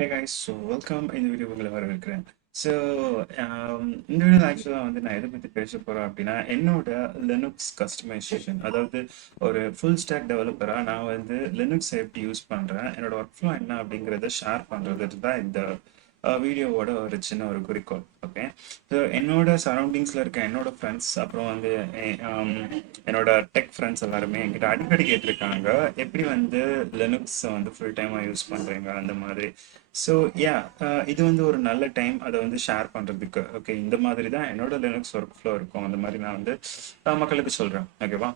Hey guys, so welcome இந்த video உங்களை வரவேற்கிறேன். ஸோ இந்த வீடியோ ஆக்சுவலாக வந்து நான் எதை பற்றி பேச போகிறேன் அப்படின்னா என்னோட லினக்ஸ் கஸ்டமைசேஷன், அதாவது ஒரு ஃபுல் ஸ்டாக் டெவலப்பராக நான் வந்து லினக்ஸை எப்படி யூஸ் பண்ணுறேன், என்னோட ஒர்க் ஃப்ளோ என்ன அப்படிங்கிறத ஷேர் பண்ணுறது தான் இந்த வீடியோவோட ஒரு சின்ன ஒரு குறிக்கோள். ஓகே, ஸோ என்னோட சரௌண்டிங்ஸில் இருக்க என்னோட ஃப்ரெண்ட்ஸ், அப்புறம் வந்து என்னோட டெக் ஃப்ரெண்ட்ஸ் எல்லாருமே என்கிட்ட அடிக்கடி கேட்டிருக்காங்க எப்படி வந்து லினக்ஸை வந்து ஃபுல் டைமாக யூஸ் பண்ணுறீங்க அந்த மாதிரி. ஸோ யா, இது வந்து ஒரு நல்ல டைம் அதை வந்து ஷேர் பண்ணுறதுக்கு. ஓகே, இந்த மாதிரி தான் என்னோட லினக்ஸ் ஒர்க் ஃப்ளோ இருக்கும், அந்த மாதிரி நான் வந்து மக்களுக்கு சொல்கிறேன். ஓகேவா?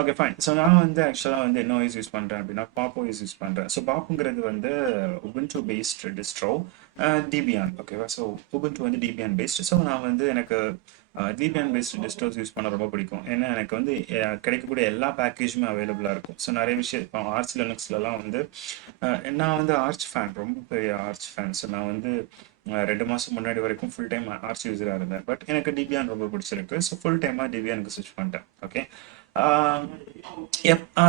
Okay, fine. ஸோ நான் வந்து ஆக்சுவலாக வந்து என்ன OS யூஸ் பண்ணுறேன் அப்படின்னா PopOs யூஸ் பண்ணுறேன். ஸோ பாப்புங்கிறது வந்து உபுண்டு பேஸ்ட் டிஸ்ட்ரோ, டிபியான். ஓகேவா? ஸோ உபுண்டு வந்து டிபியான் பேஸ்ட். ஸோ நான் வந்து எனக்கு டிபியான் பேஸ்ட் டிஸ்ட்ரோஸ் யூஸ் பண்ண ரொம்ப பிடிக்கும். ஏன்னா எனக்கு வந்து கிடைக்கக்கூடிய எல்லா பேக்கேஜுமே அவைலபிளாக இருக்கும். ஸோ நிறைய விஷயம் இப்போ ஆர்ச் லினக்ஸ்லலாம் வந்து நான் வந்து ஆர்ச் ஃபேன், ரொம்ப பெரிய ஆர்ச் ஃபேன். ஸோ நான் வந்து 2 மாதம் முன்னாடி வரைக்கும் ஃபுல் டைம் ஆர்ச் யூஸராக இருந்தேன். பட் எனக்கு டிபியான் ரொம்ப பிடிச்சிருக்கு. ஸோ ஃபுல் டைமாக டிபியானுக்கு ஸ்விட்ச் பண்ணிட்டேன். ஓகே,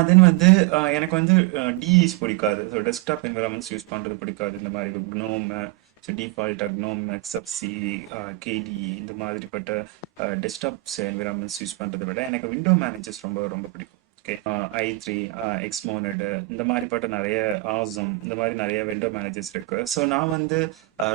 தென் வந்து எனக்கு வந்து டிஇஸ் பிடிக்காது. ஸோ டெஸ்க்டாப் என்விரான்மெண்ட்ஸ் யூஸ் பண்ணுறது பிடிக்காது. இந்த மாதிரி க்னோம், ஸோ டிஃபால்ட்டாக க்னோம், எக்ஸ்எஃப்சி, கேடி இந்த மாதிரிப்பட்ட டெஸ்க்டாப்ஸ் என்விரான்மெண்ட்ஸ் யூஸ் பண்ணுறதை விட எனக்கு விண்டோ மேனேஜர்ஸ் ரொம்ப ரொம்ப பிடிக்கும். ஓகே, i3, எக்ஸ்மோனடு, இந்த மாதிரிப்பட்ட நிறைய ஆசம், இந்த மாதிரி நிறைய விண்டோ மேனேஜர்ஸ் இருக்கு. ஸோ நான் வந்து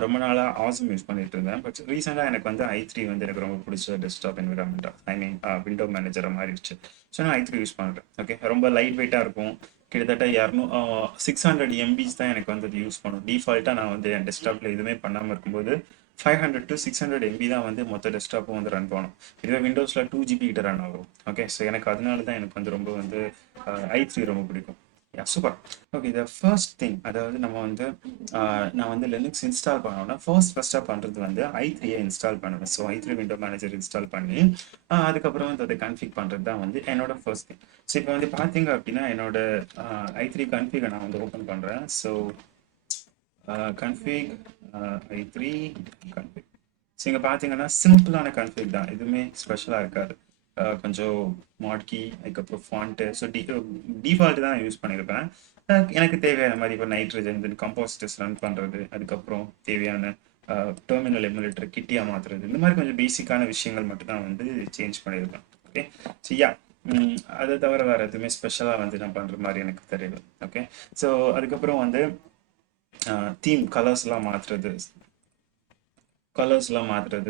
ரொம்ப நாளாக ஆசம் யூஸ் பண்ணிட்டு இருந்தேன். பட் ரீசெண்டாக எனக்கு வந்து i3 வந்து எனக்கு ரொம்ப பிடிச்ச டெஸ்க்டாப் என்விரான்மெண்ட்டாக, ஐ மீன் விண்டோ மேனேஜராக மாறிடுச்சு. ஸோ நான் i3 யூஸ் பண்ணுறேன். ஓகே, ரொம்ப லைட் வெயிட்டாக இருக்கும். கிட்டத்தட்ட 600 MBs தான் எனக்கு வந்து அது யூஸ் பண்ணும். டிஃபால்ட்டாக நான் வந்து என் டெஸ்க்டாப்பில் எதுவுமே பண்ணாமல் இருக்கும்போது 500 to 600 MB தான் வந்து மொத்த டெஸ்க்டாப்பும் வந்து ரன் பண்ணும். இதுவே விண்டோஸில் 2 GB கிட்ட ரன் ஆகும். ஓகே, ஸோ எனக்கு அதனால தான் எனக்கு வந்து ரொம்ப வந்து i3 ரொம்ப பிடிக்கும். Yeah, super. Okay, the first thing, அதாவது நம்ம வந்து நான் வந்து லினக்ஸ் இன்ஸ்டால் பண்ணோன்னா ஃபர்ஸ்ட்டாக பண்ணுறது வந்து i3-யை இன்ஸ்டால் பண்ணுவேன். So i3 window manager install பண்ணி அதுக்கப்புறம் வந்து அதை கன்ஃபிக் பண்ணுறது தான் வந்து என்னோட ஃபர்ஸ்ட் திங். ஸோ இப்போ வந்து பார்த்தீங்க அப்படின்னா என்னோட i3 கன்ஃபிகை நான் வந்து ஓப்பன் பண்ணுறேன். So config i3 config. So இங்கே பார்த்தீங்கன்னா சிம்பிளான கன்ஃபிக் தான், எதுவுமே ஸ்பெஷலாக இருக்காது. கொஞ்சம் மாட்கி, அதுக்கப்புறம் ஃபாண்ட்டு. ஸோ டிஃபால்ட் தான் நான் யூஸ் பண்ணியிருப்பேன். எனக்கு தேவையான மாதிரி இப்போ நைட்ரஜன், தென் கம்போசிட்டர்ஸ் ரன் பண்ணுறது, அதுக்கப்புறம் தேவையான டெர்மினல் எமுலேட்டர் கிட்டியாக மாற்றுறது, இந்த மாதிரி கொஞ்சம் பேசிக்கான விஷயங்கள் மட்டும் தான் வந்து சேஞ்ச் பண்ணியிருப்பேன். ஓகே, ஸோ யா, அதை தவிர வேறு எதுவுமே ஸ்பெஷலாக வந்து நான் பண்ணுற மாதிரி எனக்கு தெரியல. ஓகே, ஸோ அதுக்கப்புறம் வந்து தீம் கலர்ஸ்லாம் மாற்றுறது.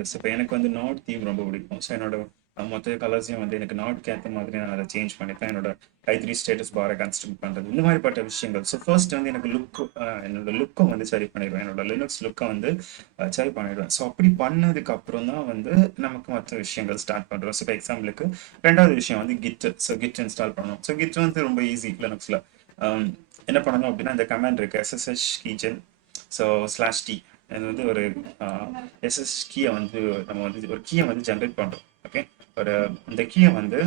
ஸோ இப்போ எனக்கு வந்து நாட் தீம் ரொம்ப பிடிக்கும். ஸோ என்னோட மொத்த கலர்ஸையும் வந்து எனக்கு நாட்க்கு ஏற்ற மாதிரி நான் அதை சேஞ்ச் பண்ணிப்பேன். என்னோட i3 ஸ்டேட்டஸ் பாரை கன்ஸ்ட்ரக்ட் பண்ணுறது, இந்த மாதிரிப்பட்ட விஷயங்கள். ஸோ ஃபர்ஸ்ட் வந்து எனக்கு என்னோட லுக்கை வந்து சரி பண்ணிடுவேன். என்னோட லினக்ஸ் லுக்கை வந்து சரி பண்ணிடுவேன். ஸோ அப்படி பண்ணதுக்கு அப்புறம் தான் வந்து நமக்கு மற்ற விஷயங்கள் ஸ்டார்ட் பண்ணுறோம். ஸோ இப்போ எக்ஸாம்பிளுக்கு ரெண்டாவது விஷயம் வந்து கிட். ஸோ கிட் இன்ஸ்டால் பண்ணணும். ஸோ கிட் வந்து ரொம்ப ஈஸி லினக்ஸில். என்ன பண்ணணும் அப்படின்னா இந்த கமாண்ட் இருக்குது, SSH keygen, ஸோ /t. அது வந்து ஒரு எஸ்எஸ் கீயை வந்து நம்ம வந்து ஒரு கீயை வந்து ஜென்ரேட் பண்ணுறோம். ஓகே, ஒரு இந்த கீயை வந்து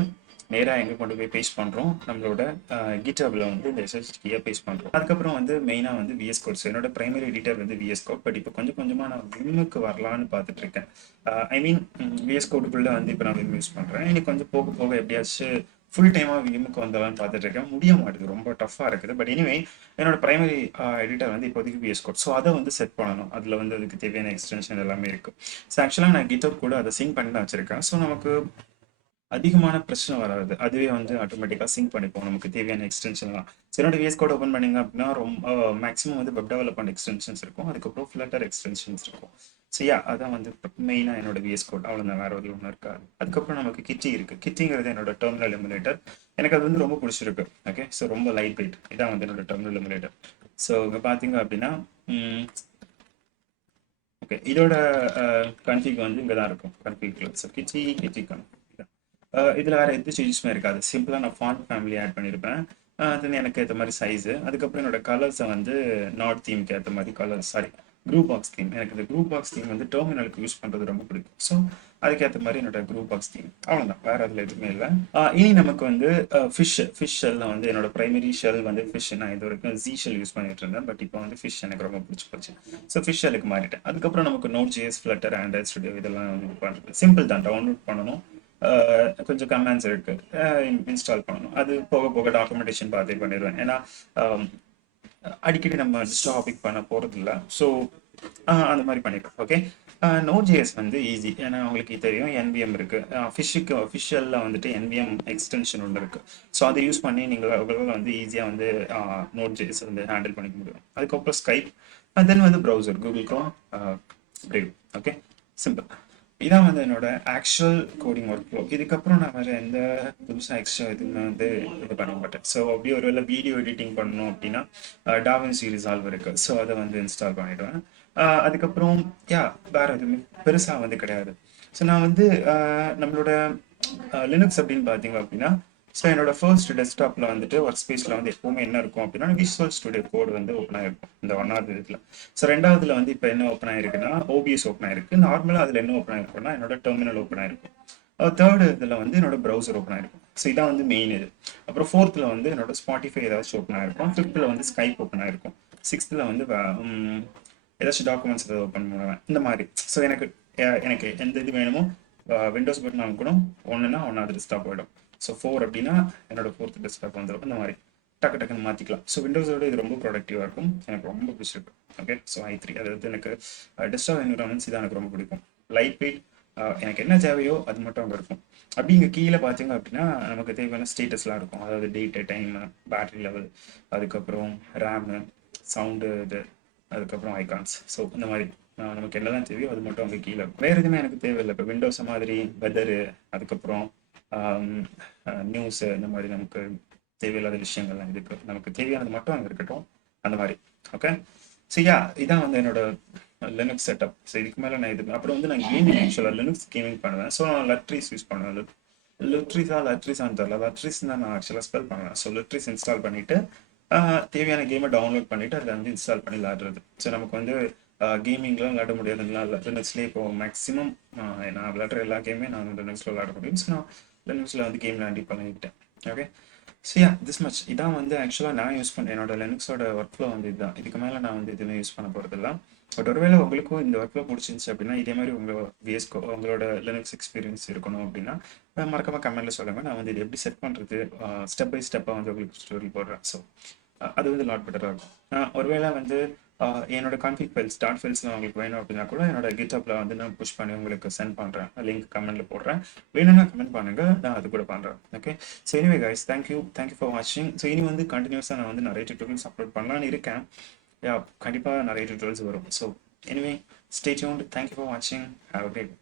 நேராக எங்கே கொண்டு போய் பேஸ்ட் பண்ணுறோம், நம்மளோட கிட்டபில் வந்து இந்த எஸ்எஸ் கீயை பேஸ்ட் பண்ணுறோம். அதுக்கப்புறம் வந்து மெயினாக வந்து VS கோட். ஸோ என்னோட பிரைமரி எடிட்டர் வந்து VS கோட். பட் இப்போ கொஞ்சம் கொஞ்சமாக நான் விம்முக்கு வரலான்னு பார்த்துட்டு இருக்கேன். ஐ மீன் VS கோடுக்குள்ளே வந்து இப்போ நான் விம் யூஸ் பண்ணுறேன். இன்னைக்கு கொஞ்சம் போக போக எப்படியாச்சும் ஃபுல் டைமாக விம்முக்கு வந்தலான்னு பார்த்துட்டு இருக்கேன். முடிய மாட்டேது, ரொம்ப டஃப்பாக இருக்குது. பட் எனிவே என்னோட பிரைமரி எடிட்டர் வந்து இப்போதைக்கு VS கோட். ஸோ அதை வந்து செட் பண்ணணும். அதில் வந்து அதுக்கு தேவையான எக்ஸ்டென்ஷன் எல்லாமே இருக்குது. ஸோ ஆக்சுவலாக நான் GitHub கூட அதை சிங்க் பண்ணி தான் வச்சுருக்கேன். ஸோ நமக்கு அதிகமான பிரச்சனை வராது. அதுவே வந்து ஆட்டோமேட்டிக்காக சிங்க் பண்ணிப்போம் நமக்கு தேவையான எக்ஸ்டென்ஷன்லாம். ஸோ என்னோட VS கோட் ஓப்பன் பண்ணிங்க அப்படின்னா ரொம்ப மேக்ஸிமம் வந்து வெப் டெவலப்மெண்ட் எக்ஸ்டென்ஷன்ஸ் இருக்கும், அதுக்கப்புறம் ஃப்ளட்டர் எக்ஸ்டென்ஷன்ஸ் இருக்கும். ஸோ யா, அதான் வந்து மெயினாக என்னோட VS கோட். அவ்வளோதான், வேறு ஒரு ஒன்றும் இருக்காது. அதுக்கப்புறம் நமக்கு கிட்டி இருக்குது. கிட்டிங்கிறது என்னோட டெர்மினல் எமுலேட்டர். எனக்கு அது வந்து ரொம்ப பிடிச்சிருக்கு. ஓகே, ஸோ ரொம்ப லைட் வெயிட். இதான் வந்து என்னோட டெர்மினல் எமுலேட்டர். ஸோ இங்கே பார்த்தீங்க அப்படின்னா ஓகே, இதோட கன்ஃபிக் வந்து இங்கே தான் இருக்கும். கன்ஃபிக் ஸோ கிட்டி கன்ஃபிக். இதில் வேறு எந்த சேஞ்சஸுமே இருக்காது. சிம்பிளாக நான் ஃபாண்ட் ஃபேமிலி ஆட் பண்ணியிருப்பேன். தென் எனக்கு ஏற்ற மாதிரி சைஸு, அதுக்கப்புறம் என்னோட கலர்ஸை வந்து நாட் தீமுக்கு ஏற்ற மாதிரி colours, sorry group box theme. எனக்கு இந்த குரூப் பாக்ஸ் தீம் வந்து டெர்மினலுக்கு யூஸ் பண்ணுறது ரொம்ப பிடிக்கும். ஸோ அதுக்கேற்ற மாதிரி என்னோட குரூப் பாக்ஸ் தீம். அவ்வளோதான், வேறு அதில் எதுவுமே இல்லை. இனி நமக்கு வந்து ஃபிஷ் ஷெல்லில் வந்து என்னோட பிரைமரி ஷெல் வந்து ஃபிஷ். நான் இது வரைக்கும் Z ஷெல் யூஸ் பண்ணிட்டு இருந்தேன். பட் இப்போ வந்து ஃபிஷ் எனக்கு ரொம்ப பிடிச்சி போச்சு. ஸோ ஃபிஷ் ஷெல்லுக்கு மாறிட்டேன். அதுக்கப்புறம் நமக்கு Node.js, Flutter, Android Studio இதெல்லாம் வந்து பண்ணுறது சிம்பிள் தான். டவுன்லோட் பண்ணணும், கொஞ்சம் கமெண்ட்ஸ் இருக்குது, இன்ஸ்டால் பண்ணணும். அது போக போக டாக்குமெண்டேஷன் பார்த்தே பண்ணிடுவேன். ஏன்னா அடிக்கடி நம்ம டாபிக் பண்ண போகிறது இல்லை. ஸோ அந்த மாதிரி பண்ணிக்கலாம். ஓகே. நோட் ஜேஎஸ் வந்து ஈஸி, ஏன்னா உங்களுக்கு தெரியும் என்பிஎம் இருக்கு. ஃபிஷ்ஷுக்கு அஃபிஷியலில் வந்துட்டு என்பிஎம் எக்ஸ்டென்ஷன் ஒன்று இருக்கு. ஸோ அதை யூஸ் பண்ணி நீங்கள் அவங்களால வந்து ஈஸியாக வந்து நோட் ஜேஎஸ் வந்து ஹேண்டில் பண்ணிக்க முடியும். அதுக்கப்புறம் ஸ்கைப், தென் வந்து browser Google Chrome, brave. Okay, simple. இதான் வந்து என்னோட ஆக்சுவல் கோடிங் ஒர்க் ஃப்ளோ. இதுக்கப்புறம் நான் வேறு எந்த புதுசாக எக்ஸ்ட்ரா எதுவுமே வந்து இது பண்ண மாட்டேன். ஸோ அப்படி ஒரு வேளை வீடியோ எடிட்டிங் பண்ணணும் அப்படின்னா டாவின்சி ரிசால்வ் இருக்குது. ஸோ அதை வந்து இன்ஸ்டால் பண்ணிவிடுவேன். அதுக்கப்புறம் வேறு எதுவுமே பெருசாக வந்து கிடையாது. ஸோ நான் வந்து நம்மளோட லினக்ஸ் அப்படின்னு பார்த்தீங்க அப்படின்னா, ஸோ என்னோட ஃபர்ஸ்ட் டெஸ்க்டாப்பில் வந்துட்டு ஒர்க் ஸ்பேஸில் வந்து எப்பவுமே என்ன இருக்கும் அப்படின்னா விஷுவல் ஸ்டுடியோ கோட் வந்து ஓப்பன் ஆகிருக்கும் இந்த ஒன்றாவது இதில். ஸோ ரெண்டாவதுல வந்து இப்போ என்ன ஓப்பன் ஆயிருக்குன்னா ஓபிஎஸ் ஓப்பன் ஆயிருக்கு. நார்மலாக அதில் என்ன ஓப்பன் ஆயிருக்குன்னா என்னோட டெர்மினல் ஓப்பன் ஆயிருக்கும். தேர்டு இதில் வந்து என்னோட ப்ரௌசர் ஓப்பன் ஆயிருக்கும். ஸோ இதான் வந்து மெயின் இது. அப்புறம் ஃபோர்த்தில் வந்து என்னோட ஸ்பாட்டிஃபை ஏதாச்சும் ஓப்பன் ஆயிருக்கும். ஃபிஃப்த்தில் வந்து ஸ்கைப் ஓப்பன் ஆயிருக்கும். சிக்ஸ்த்தில் வந்து ஏதாச்சும் டாக்குமெண்ட்ஸ் ஏதாவது ஓப்பன் பண்ணுவேன் இந்த மாதிரி. ஸோ எனக்கு எந்த இது வேணுமோ விண்டோஸ் பட்டன் கூட ஒன்றுனா ஒன்றாவது டெஸ்க்டாப் போயிடும். ஸோ 4 அப்படின்னா என்னோட ஃபோர்த் டெஸ்க்டாப் வந்துடும். இந்த மாதிரி டக்குன்னு மாற்றிக்கலாம். ஸோ விண்டோஸோட இது ரொம்ப ப்ரொடக்டிவாக இருக்கும். எனக்கு ரொம்ப பிடிச்சிருக்கு. ஓகே, ஸோ i3 அதாவது எனக்கு டெஸ்க்டாப் என்விரான்மெண்ட்ஸ் இதான் எனக்கு ரொம்ப பிடிக்கும். லைட் வெயிட், எனக்கு என்ன தேவையோ அது மட்டும் அங்கே இருக்கும். அப்படி இங்கே கீழே பார்த்தீங்க அப்படின்னா நமக்கு தேவையான ஸ்டேட்டஸ்லாம் இருக்கும். அதாவது டேட்டு, டைமு, பேட்டரி லெவல், அதுக்கப்புறம் ரேமு, சவுண்டு, இது, அதுக்கப்புறம் ஐகான்ஸ். ஸோ இந்த மாதிரி நமக்கு என்னெல்லாம் தேவையோ அது மட்டும் அங்கே கீழே இருக்கும். வேறு எதுவுமே எனக்கு தேவையில்லை. இப்போ விண்டோஸ் மாதிரி வெதரு, அதுக்கப்புறம் நியூஸு, இந்த மாதிரி நமக்கு தேவையில்லாத விஷயங்கள்லாம் இதுக்கு நமக்கு தேவையானது மட்டும் அங்கே இருக்கட்டும் அந்த மாதிரி. ஓகே, ஸோ இதான் வந்து என்னோட லினக்ஸ் செட்டப். ஸோ இதுக்கு மேலே நான் இது அப்புறம் வந்து நான் கேமிங் ஆக்சுவலாக லினக்ஸ் கேமிங் பண்ணுவேன். ஸோ நான் லட்ரிஸ் யூஸ் பண்ணுவேன். லட்ரிஸான்னு தெரியல, லட்ரிஸ் தான் நான் ஆக்சுவலாக ஸ்பெல் பண்ணுவேன். ஸோ லட்ரிஸ் இன்ஸ்டால் பண்ணிவிட்டு தேவையான கேமை டவுன்லோட் பண்ணிவிட்டு அதில் வந்து இன்ஸ்டால் பண்ணி விளாடுறது. ஸோ நமக்கு வந்து கேமிங்லாம் விளையாட முடியாதுங்களா, லினக்ஸ்லேயே இப்போ மேக்ஸிமம் நான் விளையாடுற எல்லா கேமே நான் லினக்ஸில் விளையாட முடியும். ஸோ நான் லினக்ஸில் வந்து கேம் விளையாடி பண்ணிக்கிட்டேன். Okay, so this much. இதான் வந்து ஆக்சுவலாக நான் யூஸ் பண்ணேன். என்னோட லினக்ஸோட ஒர்க் ஃப்ளோ வந்து இதுதான். இதுக்கு மேலே நான் வந்து எதுவுமே யூஸ் பண்ண போகிறதில்ல. பட் ஒருவேளை உங்களுக்கும் இந்த ஒர்க் ஃப்ளோ பிடிச்சிருந்துச்சு அப்படின்னா, இதே மாதிரி உங்களோட லினக்ஸ் எக்ஸ்பீரியன்ஸ் இருக்கணும் அப்படின்னா மறக்காம கமெண்ட்டில் சொல்லுங்கள். நான் வந்து இது எப்படி செட் பண்ணுறது ஸ்டெப் பை ஸ்டெப்பாக வந்து உங்களுக்கு ஸ்டோரி போடுறேன். ஸோ அது வந்து லாட் பெட்டராக இருக்கும். ஒருவேளை வந்து என்னோட கான்ஃபிக் ஃபைல்ஸ், ஸ்டார்ட் ஃபைல்ஸ்லாம் உங்களுக்கு வேணும் அப்படின்னா கூட என்னோட கிட்டப்பில் வந்து நான் புஷ் பண்ணி உங்களுக்கு சென்ட் பண்ணுறேன். லிங்க் கமெண்ட்டில் போடுறேன். வேணும்னா கமெண்ட் பண்ணுங்கள், நான் அது கூட பண்ணுறேன். Okay, so anyway guys, thank you for வாட்சிங். ஸோ இனி வந்து கண்டினியூஸாக நான் வந்து நிறைய டியூட்டோரியல்ஸ் அப்லோட் பண்ணலான்னு இருக்கேன். கண்டிப்பாக நிறைய டியூட்டோரியல்ஸ் வரும். So anyway, stay tuned. Thank you for வாட்சிங். Have a great day.